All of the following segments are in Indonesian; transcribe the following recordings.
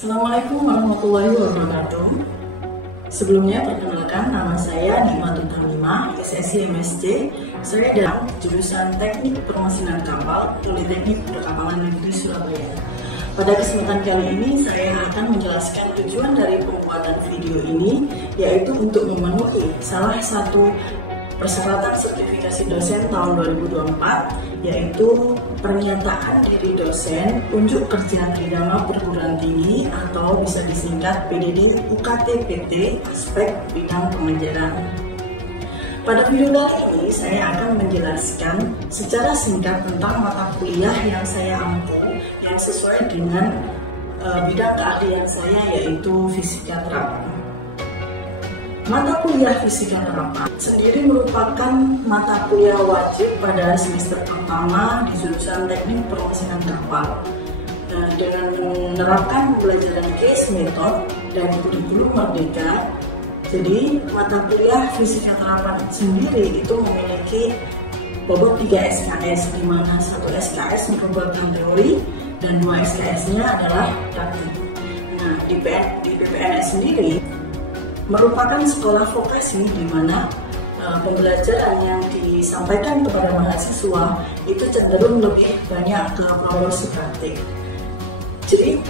Assalamualaikum warahmatullahi wabarakatuh. Sebelumnya perkenalkan, nama saya Nikmatul Hamimah, SSC MSc. Saya dalam jurusan Teknik Permesinan Kapal, Politeknik Perkapalan Negeri Surabaya. Pada kesempatan kali ini saya akan menjelaskan tujuan dari pembuatan video ini, yaitu untuk memenuhi salah satu persyaratan sertifikasi dosen tahun 2024, yaitu pernyataan diri dosen unjuk kerja tridharma perguruan tinggi atau bisa disingkat PDD UKT-PT aspek bidang pengajaran. Pada video kali ini saya akan menjelaskan secara singkat tentang mata kuliah yang saya ampu yang sesuai dengan bidang keahlian saya, yaitu fisika terapan. Mata kuliah fisika terapan sendiri merupakan mata kuliah wajib pada semester pertama di jurusan Teknik Permesinan Kapal. Dengan menerapkan pembelajaran case method dan kurikulum merdeka, jadi mata kuliah fisika terapan sendiri itu memiliki bobot 3 SKS, di mana 1 SKS merupakan teori dan 2 SKS-nya adalah praktik. Nah, di PPNS sendiri merupakan sekolah vokasi di mana pembelajaran yang disampaikan kepada mahasiswa itu cenderung lebih banyak ke promosi praktik. Jadi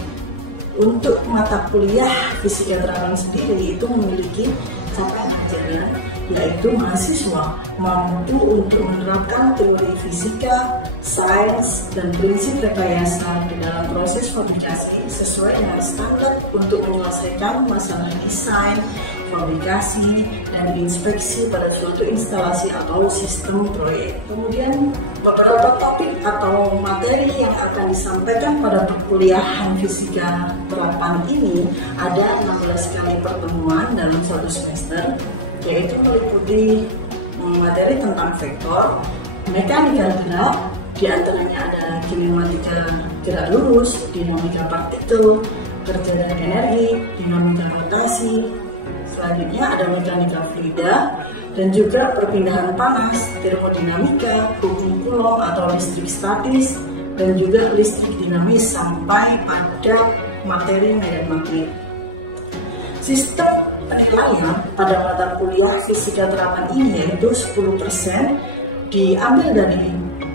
untuk mata kuliah fisika terapan sendiri itu memiliki capaian ajaran, yaitu mahasiswa mampu untuk menerapkan teori fisika, sains, dan prinsip rekayasa di dalam proses fabrikasi sesuai dengan standar untuk menyelesaikan masalah desain, fabrikasi, dan inspeksi pada suatu instalasi atau sistem proyek. Kemudian beberapa topik atau materi yang akan disampaikan pada perkuliahan fisika terapan ini ada 16 kali pertemuan dalam satu semester, yaitu meliputi materi tentang vektor, mekanika gerak, diantaranya ada kinematika gerak lurus, dinamika partikel, kerja dan energi, dinamika rotasi. Selanjutnya ada mekanika fluida dan juga perpindahan panas, termodinamika, hukum Coulomb atau listrik statis, dan juga listrik dinamis sampai pada materi medan magnet. Sistem penilaian pada mata kuliah fisika terapan ini yaitu 10% diambil dari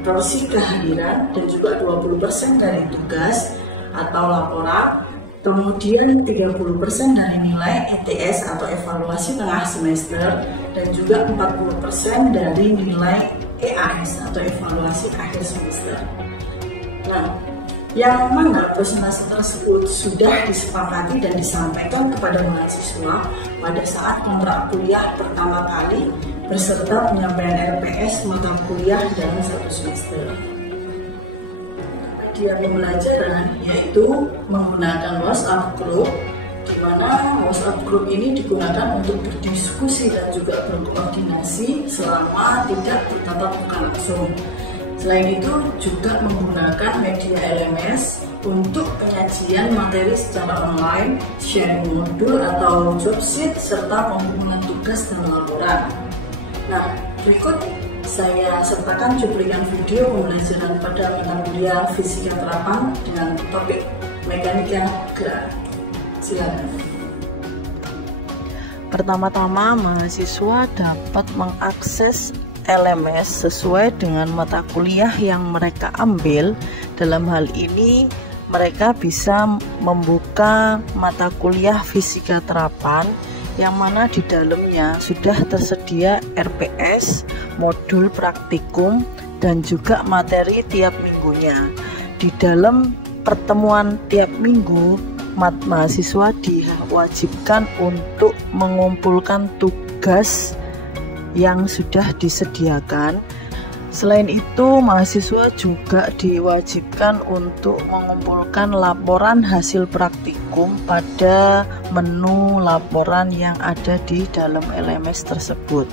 porsi kehadiran dan juga 20% dari tugas atau laporan. Kemudian 30% dari nilai ETS atau evaluasi tengah semester dan juga 40% dari nilai EAS atau evaluasi akhir semester. Nah, yang mana presentasi tersebut sudah disepakati dan disampaikan kepada mahasiswa pada saat kontrak kuliah pertama kali beserta penyampaian RPS mata kuliah dalam satu semester. Media pembelajaran yaitu menggunakan WhatsApp group, di mana WhatsApp group ini digunakan untuk berdiskusi dan juga berkoordinasi selama tidak bertatap muka langsung. Selain itu juga menggunakan media LMS untuk penyajian materi secara online, sharing modul atau job sheet, serta pengumpulan tugas dan laporan. Nah, berikut saya sertakan cuplikan video pembelajaran pada mata kuliah fisika terapan dengan topik mekanika gerak. Silakan. Pertama-tama, mahasiswa dapat mengakses LMS sesuai dengan mata kuliah yang mereka ambil. Dalam hal ini, mereka bisa membuka mata kuliah fisika terapan yang mana di dalamnya sudah tersedia RPS, modul praktikum, dan juga materi tiap minggunya. Di dalam pertemuan tiap minggu, mahasiswa diwajibkan untuk mengumpulkan tugas yang sudah disediakan. Selain itu, mahasiswa juga diwajibkan untuk mengumpulkan laporan hasil praktikum pada menu laporan yang ada di dalam LMS tersebut.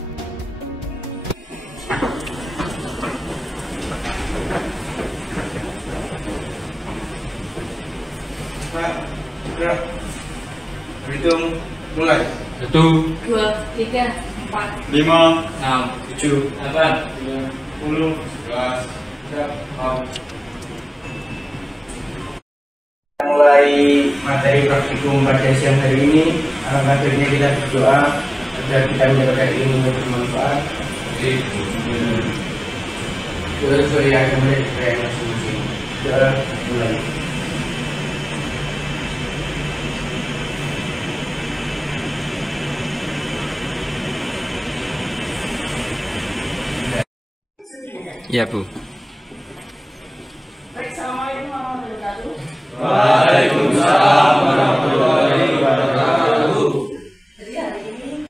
Hitung mulai. 1, 2, 3, 4, 5, 6, 7, 8, 9, 10, 11, 12. Mulai materi praktikum pada siang hari ini. Alangkah baiknya kita berdoa agar kita mendapatkan ilmu yang bermanfaat. Doa yang kembali ke masing-masing. Doa mulai. Ya, Bu. Assalamualaikum warahmatullahi wabarakatuh. Waalaikumsalam warahmatullahi wabarakatuh. Jadi hari ini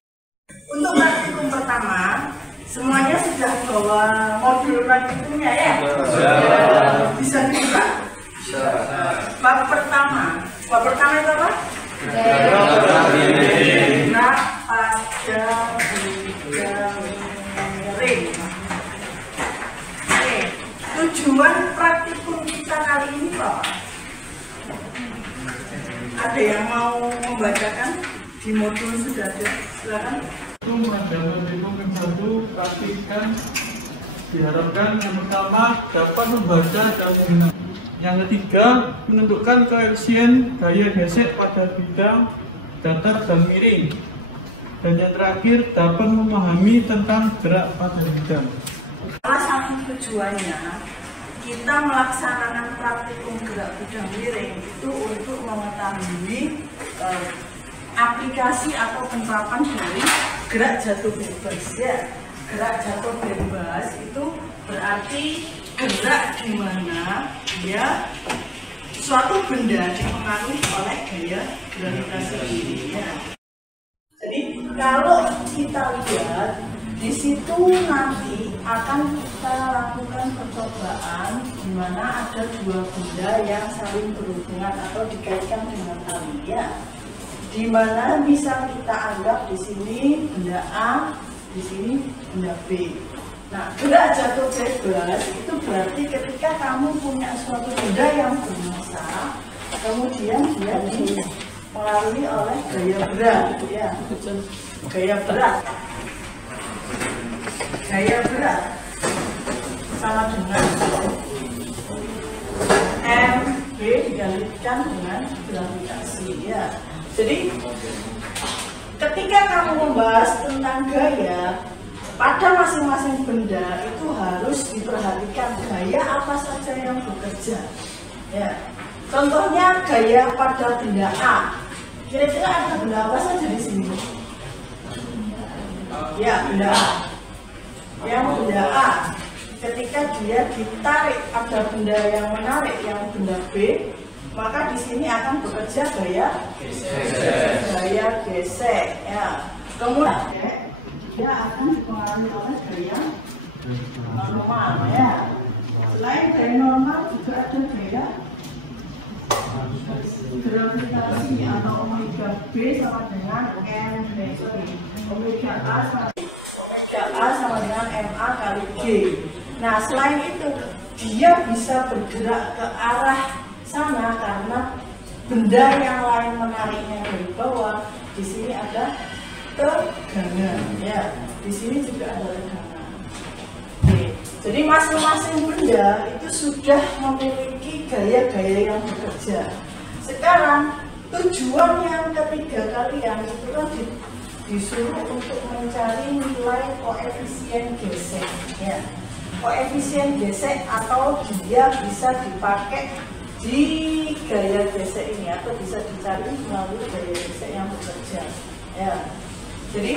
untuk praktikum pertama semuanya sudah bawa modul praktikumnya ya? Bisa dibuka? Bab pertama itu apa? Gerak pada bidang ring. Tujuan praktikum kita kali ini Pak, ada yang mau membacakan di modul sudah ada, silakan. Pada praktikum yang satu, praktikan diharapkan yang pertama dapat membaca dan mengenal. Yang ketiga, menentukan koefisien gaya gesek pada bidang datar dan miring. Dan yang terakhir, dapat memahami tentang gerak pada bidang. Alasan tujuannya kita melaksanakan praktikum gerak bidang miring itu untuk mengetahui aplikasi atau penerapan dari gerak jatuh bebas ya. Gerak jatuh bebas itu berarti gerak di mana dia suatu benda dipengaruhi oleh gaya gravitasi ini ya. Jadi kalau kita lihat di situ nanti akan kita lakukan percobaan di mana ada dua benda yang saling berhubungan atau dikaitkan dengan tali ya. Di mana bisa kita anggap di sini benda A, di sini benda B. Nah, gerak jatuh bebas itu berarti ketika kamu punya suatu benda yang bermassa, kemudian dia dipengaruhi oleh gaya berat ya. Gaya berat. Gaya berat sama dengan mb dikalikan dengan gravitasi ya. Jadi ketika kamu membahas tentang gaya pada masing-masing benda itu harus diperhatikan gaya apa saja yang bekerja ya. Contohnya gaya pada benda A, kira-kira ada benda apa saja di sini ya? Benda A. Yang benda A ketika dia ditarik ada benda yang menarik yang benda B, maka di sini akan bekerja gaya gesek ya. Kemudian dia akan dipengaruhi oleh gaya normal ya. Selain gaya normal juga ada gaya gravitasi atau omega B sama dengan omega A sama dengan MA kali G. Nah, selain itu dia bisa bergerak ke arah sana karena benda yang lain menariknya dari bawah. Di sini ada tegangan ya. Di sini juga ada tegangan. Oke. Jadi masing-masing benda itu sudah memiliki gaya-gaya yang bekerja. Sekarang tujuan yang ketiga kalian itu kan disuruh untuk mencari nilai koefisien gesek ya. Koefisien gesek atau dia bisa dipakai di gaya gesek ini atau bisa dicari melalui gaya gesek yang bekerja ya. Jadi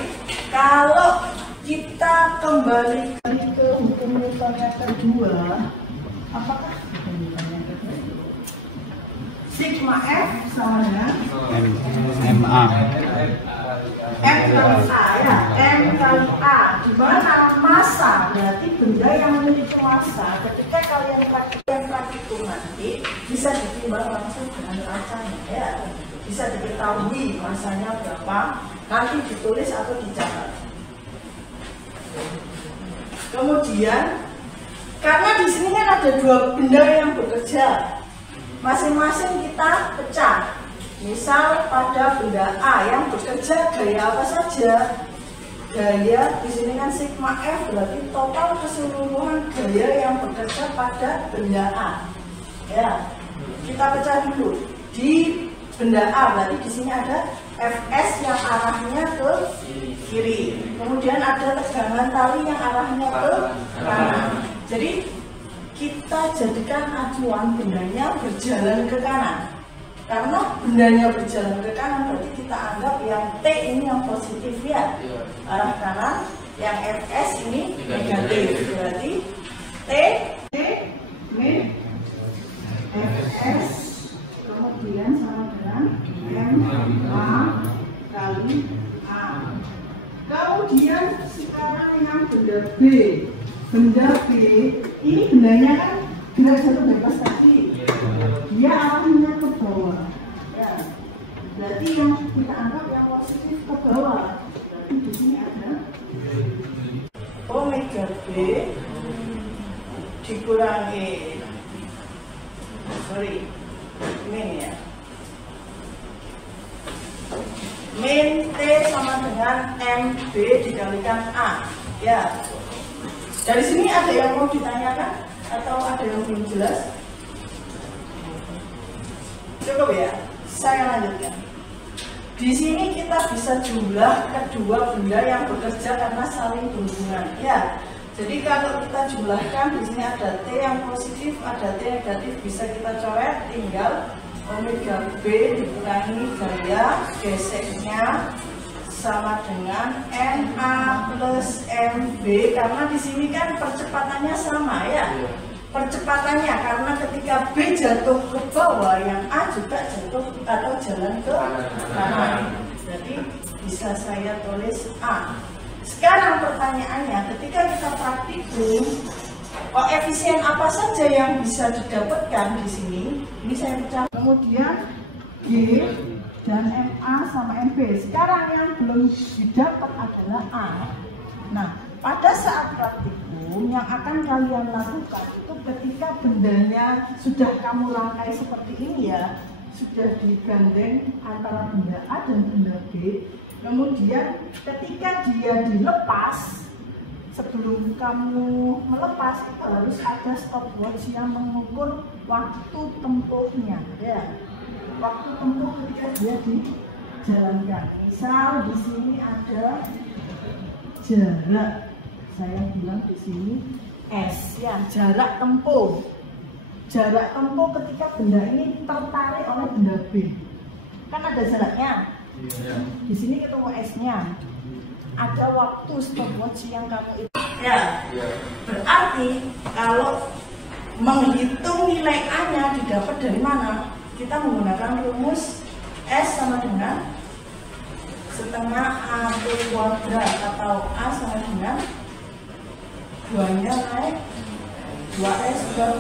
kalau kita kembali ke hukum Newton yang kedua, apakah hukum Newton yang kedua itu? Sigma F sama dengan MA. M kali A ya, M kali A. Di mana massa berarti benda yang memiliki massa. Ketika kalian praktikum nanti bisa ditimbang langsung dengan kacanya ya. Bisa diketahui massanya berapa, nanti ditulis atau dicatat. Kemudian karena di sini kan ada dua benda yang bekerja, masing-masing kita pecah. Misal pada benda A yang bekerja gaya apa saja? Gaya di sini kan sigma F berarti total keseluruhan gaya yang bekerja pada benda A. Ya, kita pecah dulu. Di benda A, berarti di sini ada Fs yang arahnya ke kiri. Kemudian ada tegangan tali yang arahnya ke kanan. Jadi kita jadikan acuan bendanya berjalan ke kanan. Karena bendanya berjalan ke kanan, berarti kita anggap yang T ini yang positif ya, arah kanan. Yang Fs ini negatif, berarti T min Fs kemudian sama dengan MA kali A. Kemudian sekarang yang benda B. Benda B ini bendanya kan tidak jatuh bebas tadi, dia arahnya ke bawah ya, berarti yang kita anggap yang positif ke bawah. Berarti di sini ada omega B dikurangi min ya, min T sama dengan MB dikalikan A ya. Dari sini ada yang mau ditanyakan atau ada yang belum jelas? Cukup ya, saya lanjutkan. Di sini kita bisa jumlah kedua benda yang bekerja karena saling berhubungan ya. Jadi kalau kita jumlahkan, di sini ada T yang positif, ada T negatif, bisa kita coret, tinggal omega B dikurangi gaya geseknya sama dengan MA plus MB, karena di sini kan percepatannya sama ya. Percepatannya karena ketika B jatuh ke bawah, yang A juga jatuh atau jalan ke kanan. Jadi bisa saya tulis A. Sekarang pertanyaannya, ketika kita praktikum, koefisien apa saja yang bisa didapatkan di sini? Ini saya pecah. Kemudian G dan MA sama MB. Sekarang yang belum didapat adalah A. Nah, pada saat praktikum yang akan kalian lakukan itu ketika bendanya sudah kamu rangkai seperti ini ya, sudah digandeng antara benda A dan benda B. Kemudian ketika dia dilepas, sebelum kamu melepas itu harus ada stopwatch yang mengukur waktu tempuhnya ya. Waktu tempuh ketika dia dijalankan. Misal di sini ada jarak, saya bilang di sini S ya, jarak tempuh. Jarak tempuh ketika benda ini tertarik oleh benda B. Kan ada jaraknya. Di sini ketemu S-nya. Ada waktu stopwatch yang kamu itu. Ya. Berarti kalau menghitung nilai A-nya didapat dari mana? Kita menggunakan rumus S sama dengan setengah AB kuadrat atau A sama dengan 2-nya naik 2S per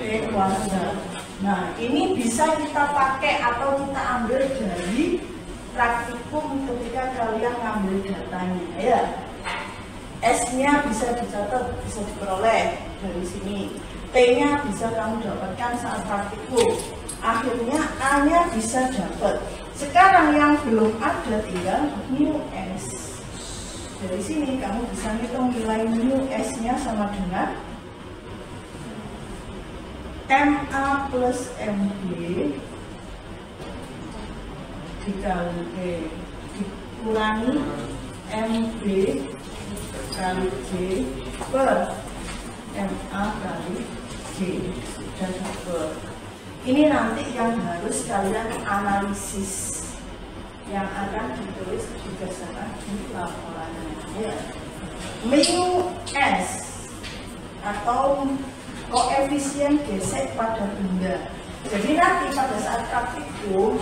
B kuadrat. Nah, ini bisa kita pakai atau kita ambil dari praktikum ketika kalian ngambil datanya ya. S-nya bisa dicatat, bisa diperoleh dari sini. T-nya bisa kamu dapatkan saat praktikum. Akhirnya A-nya bisa dapat. Sekarang yang belum ada tinggal mu S. Dari sini kamu bisa hitung nilai mu S-nya sama dengan MA plus MB dikurangi MB kali J per MA kali J. Sudah dapat. Ini nanti yang harus kalian analisis, yang akan ditulis juga sama di laporannya ya. Mu S atau koefisien gesek pada benda. Jadi nanti pada saat praktikum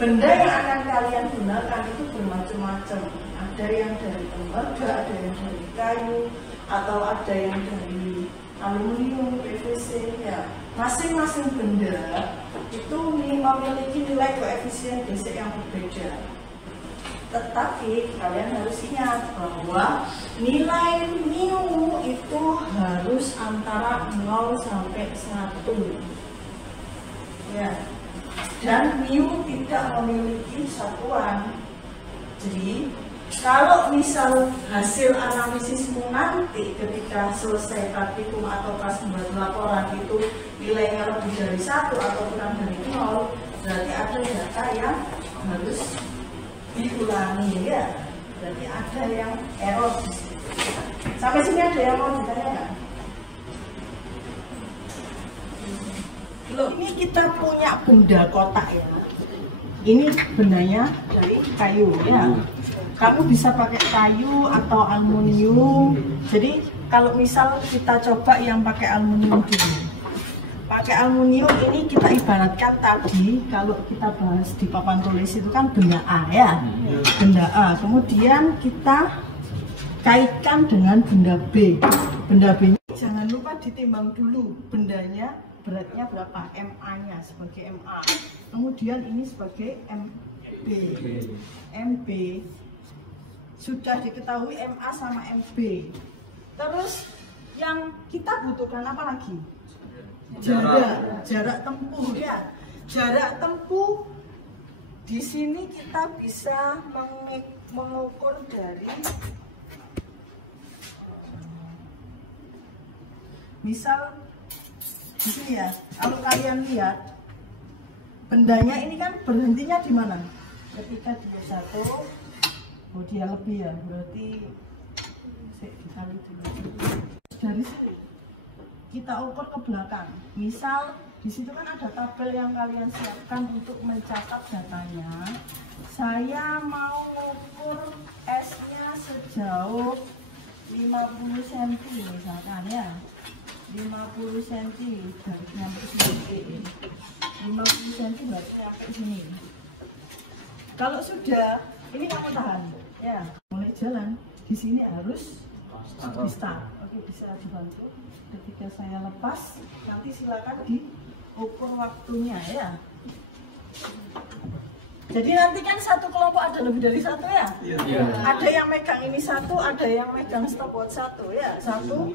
benda yang akan kalian gunakan itu bermacam-macam. Ada yang dari tembaga, ada yang dari kayu, atau ada yang dari aluminium, PVC ya. Masing-masing benda itu memiliki nilai koefisien gesek yang berbeda. Tetapi kalian harus ingat bahwa nilai mu itu harus antara 0 sampai 1 ya. Dan mu tidak memiliki satuan. Jadi kalau misal hasil analisismu nanti ketika selesai praktikum atau pas membuat laporan itu nilainya lebih dari 1 atau kurang dari 0, berarti ada data yang harus diulangi ya. Berarti ada yang error di situ. Sampai sini ada yang mau ditanyakan? Loh, ini kita punya benda kotak ya. Ini bendanya dari kayu ya. Kamu bisa pakai kayu atau aluminium. Jadi kalau misal kita coba yang pakai aluminium dulu. Pakai aluminium ini kita ibaratkan tadi kalau kita bahas di papan tulis itu kan benda A ya. Benda A. Kemudian kita kaitkan dengan benda B. Benda B ini jangan lupa ditimbang dulu bendanya beratnya berapa, MA-nya sebagai MA. Kemudian ini sebagai MB. MB sudah diketahui MA sama MB. Terus yang kita butuhkan apa lagi? Jarak tempuh ya. Jarak tempuh di sini kita bisa mengukur dari, misal di sini ya. Kalau kalian lihat bendanya ini kan berhentinya di mana? Ketika dia satu, oh dia lebih ya, berarti dikali dari sini kita ukur ke belakang. Misal di situ kan ada tabel yang kalian siapkan untuk mencatat datanya. Saya mau ukur S-nya sejauh 50 cm misalkan ya. 50 cm dari nyampe sini. 50 cm berarti nyampe sini. Kalau sudah, ini kamu tahan ya, mulai jalan. Di sini harus di start. Oke, bisa dibantu. Ketika saya lepas, nanti silakan diukur waktunya ya. Jadi nanti kan satu kelompok ada lebih dari satu ya. Ada yang megang ini satu, ada yang megang stopwatch satu ya. Satu.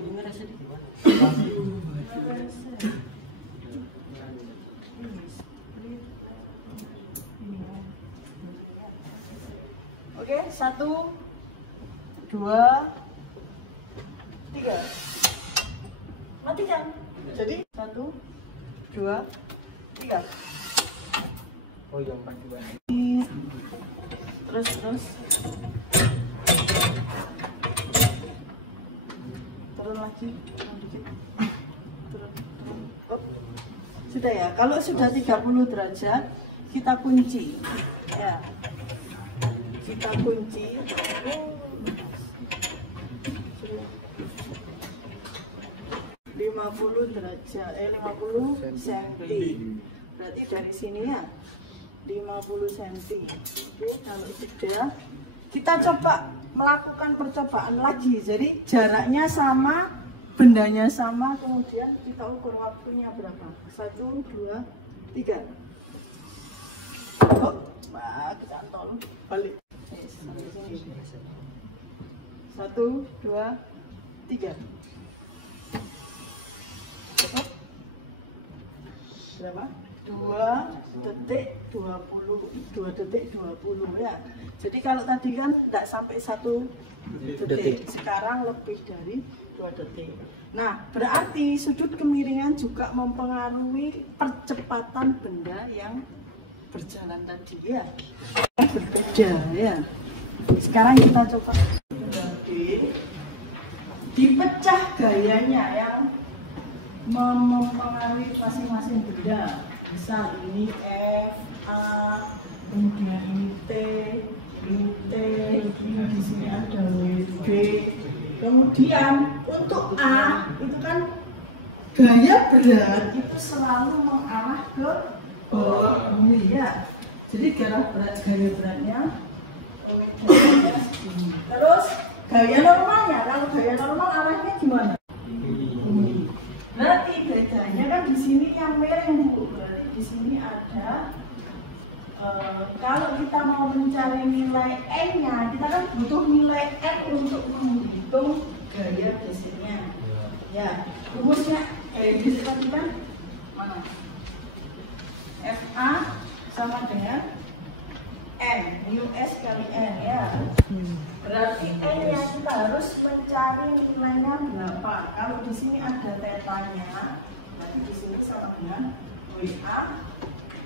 Oke, 1, 2, 3. Matikan. Jadi 1, 2, 3. Oh yang 42. Terus. Turun lagi. Turun. Oh. Sudah ya. Kalau sudah 30 derajat, kita kunci. Ya. Kita kunci. 50 derajat, 50 cm. Berarti dari sini ya 50 cm. Oke, kalau sudah kita coba melakukan percobaan lagi. Jadi jaraknya sama, bendanya sama, kemudian kita ukur waktunya berapa. 1, 2, 3. Oh, kecantol. Balik. 1, 2, 3. Berapa? 2 detik 20 ya. Jadi kalau tadi kan tidak sampai 1 detik, sekarang lebih dari 2 detik. Nah, berarti sudut kemiringan juga mempengaruhi percepatan benda yang berjalan tadi ya. Berbeda ya. Sekarang kita coba dipecah gayanya yang mempengaruhi masing-masing benda. Misal ini F, A, kemudian ini T, ini di sini ada W, B. Kemudian untuk A itu kan gaya berat itu selalu mengarah ke bawah bumi ya. Jadi gaya beratnya terus gaya normalnya, kalau gaya normal arahnya gimana? Berarti bedanya kan di sini yang miring Bu. Berarti di sini ada kalau kita mau mencari nilai N-nya, kita kan butuh nilai N untuk menghitung gaya gesernya. Ya, rumusnya gaya geser tadi kan mana? FA sama dengan N, US kali N ya. Berarti N-nya kita harus mencari nilainya berapa. Kalau di sini ada tetanya, berarti di sini sama dengan WA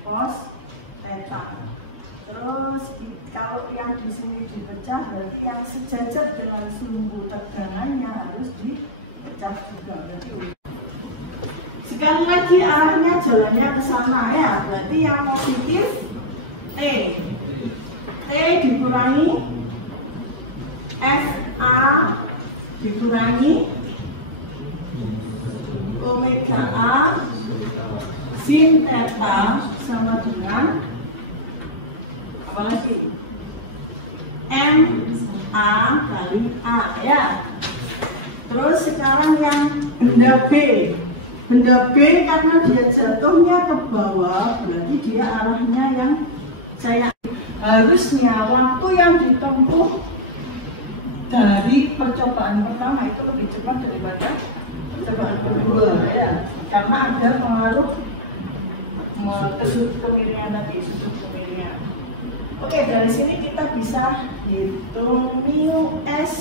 cos peta. Terus kalau yang di sini dipecah, berarti yang sejajar dengan sumbu tegangannya harus dipecah juga. Sekali lagi arahnya jalannya ke sana ya, berarti yang positif T dikurangi FA dikurangi omega A sin theta sama dengan apa lagi? MA kali A ya. Terus sekarang yang benda B. Benda B karena dia jatuhnya ke bawah, berarti dia arahnya yang saya harusnya waktu yang ditempuh dari percobaan pertama itu lebih cepat daripada percobaan kedua ya, karena ada pengaruh ke sudut kemiringan tadi, sudut kemiringan. Oke, dari sini kita bisa hitung mu S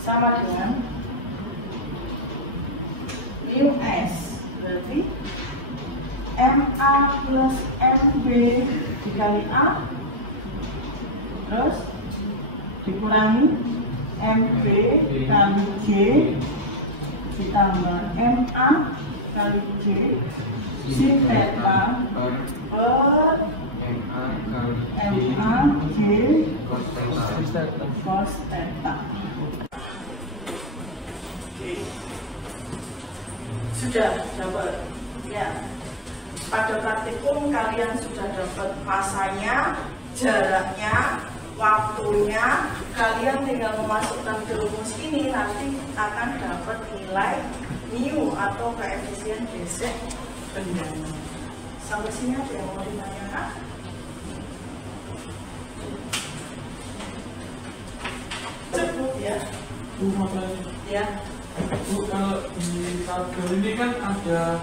sama dengan mu S, berarti MA plus MB dikali A terus dikurangi MB kali J ditambah MA kali J sin theta per MA J cos theta. Sudah dapat ya. Pada praktikum kalian sudah dapat masanya, jaraknya, waktunya. Kalian tinggal memasukkan ke rumus ini, nanti akan dapat nilai mu atau koefisien gesek bendanya. Sampai sini ada yang mau ditanyakan? Cukup ya. Ya. Bu, kalau di tabel ini kan ada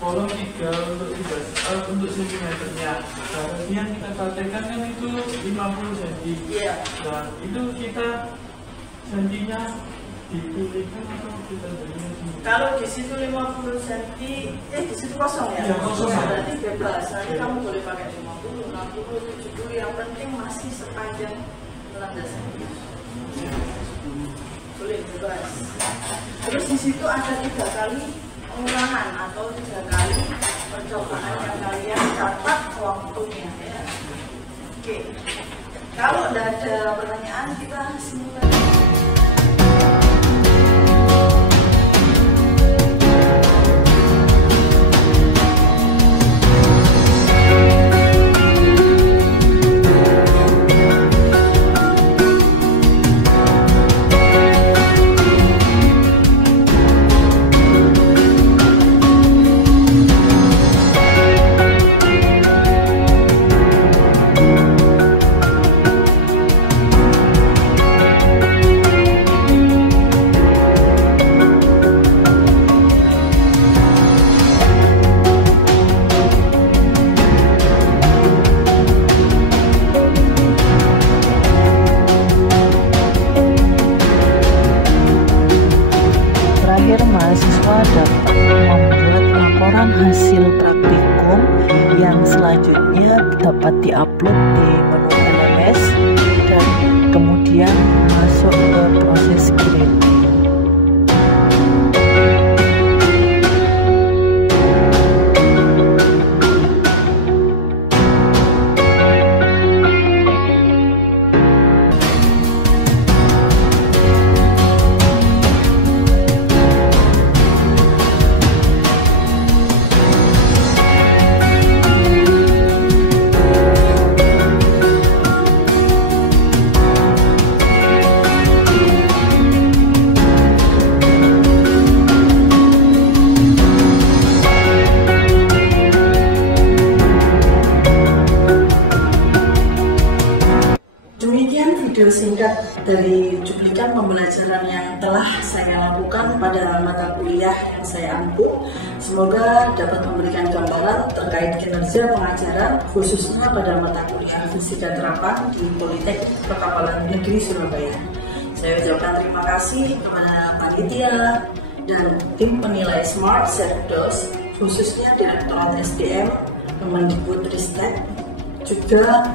kolom 3 untuk sentimeternya. Harusnya yang kita praktekkan kan itu 50 cm. Iya. Nah, itu kita sentinya dipilihkan atau kita berikan sini? Kalau di situ 50 cm, di situ kosong ya? Iya, kosong. Berarti bebas. Nanti kamu boleh pakai 50, 60, 70. Yang penting masih sepanjang 16 cm. Boleh bebas. Terus di situ ada 3 kali pengulangan atau 3 kali percobaan yang kalian catat waktunya ya. Oke. Kalau tidak ada pertanyaan kita simulasi. Mahasiswa dapat membuat laporan hasil praktikum yang selanjutnya dapat diupload di menu LMS dan kemudian masuk ke proses kirim. Video singkat dari cuplikan pembelajaran yang telah saya lakukan pada mata kuliah yang saya ampu. Semoga dapat memberikan gambaran terkait kinerja pengajaran khususnya pada mata kuliah Fisika Terapan di Politeknik Perkapalan Negeri Surabaya. Saya ucapkan terima kasih kepada panitia dan tim penilai Smart Cerdos, khususnya Direktorat SDM, Kemendikbudristek, juga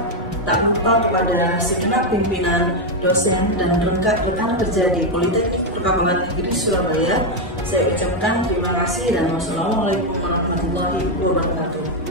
tak lupa kepada segenap pimpinan, dosen, dan rekan kerja di Politeknik Perkambangan Negeri Surabaya. Saya ucapkan terima kasih dan wassalamualaikum warahmatullahi wabarakatuh.